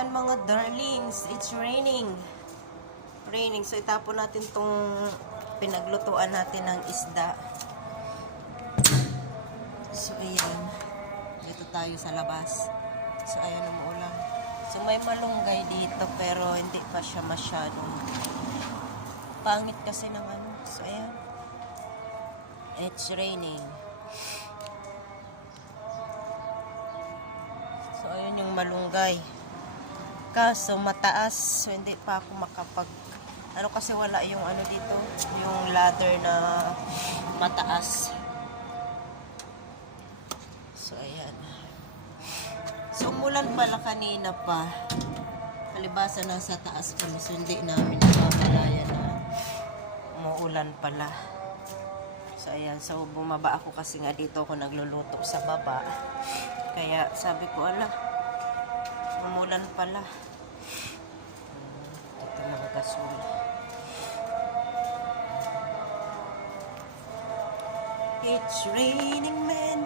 Ayan mga darlings, it's raining. Raining. So itapon natin tong pinaglutuan natin ng isda. So ayan. Dito tayo sa labas. So ayan ang umuulan. So may malunggay dito pero hindi pa siya masyadong pangit kasi ng ano. So ayan. It's raining. So ayan yung malunggay. Kaso mataas, so hindi pa ako makapag ano kasi wala yung ano dito, yung ladder na mataas. So ayan. So umulan pala kanina pa. Palibasa nasa taas kami, so hindi namin namamalayan na umuulan pala. So ayan, so bumaba ako kasi nga dito ako nagluluto sa baba. Kaya sabi ko, ala, umulan pala. Ito mga gasol. It's raining men.